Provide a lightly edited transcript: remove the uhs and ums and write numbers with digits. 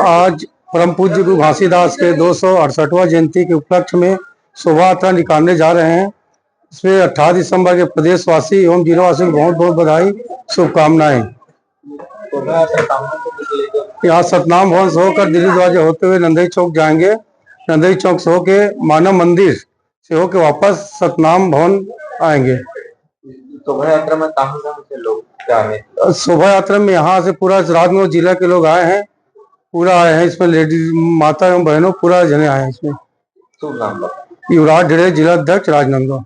आज परम पूज्य गुरु घासीदास के 268वां जयंती के उपलक्ष्य में शोभा यात्रा निकालने जा रहे हैं। इसमें 18 दिसंबर के प्रदेशवासी एवं जिलावासियों को बहुत बहुत बधाई, शुभकामनाएं। यहाँ सतनाम भवन से होकर दिल्ली दरवाजे होते हुए नंदई चौक जाएंगे। नंदई चौक से होके मानव मंदिर से होके वापस सतनाम भवन आएंगे। शोभा यात्रा में कहाँ से लोग जा रहे हैं? शोभा यात्रा में यहाँ से पूरा राजनंदगांव जिला के लोग आए हैं, पूरा आए हैं। इसमें लेडीज माता एवं बहनों पूरा जने आए हैं। इसमें शुभ नाम युवराज ढेरे, जिला अध्यक्ष राजनांदगांव।